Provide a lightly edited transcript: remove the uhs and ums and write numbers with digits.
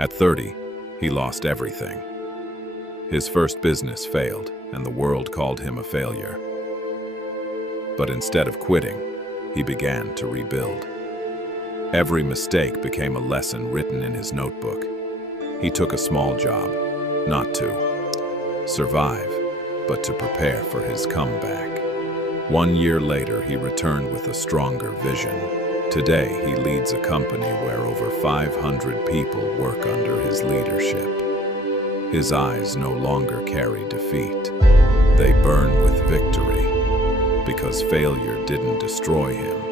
At 30, he lost everything. His first business failed, and the world called him a failure. But instead of quitting, he began to rebuild. Every mistake became a lesson written in his notebook. He took a small job, not to survive, but to prepare for his comeback. 1 year later, he returned with a stronger vision. Today, he leads a company where over 500 people work under his leadership. His eyes no longer carry defeat. They burn with victory, because failure didn't destroy him.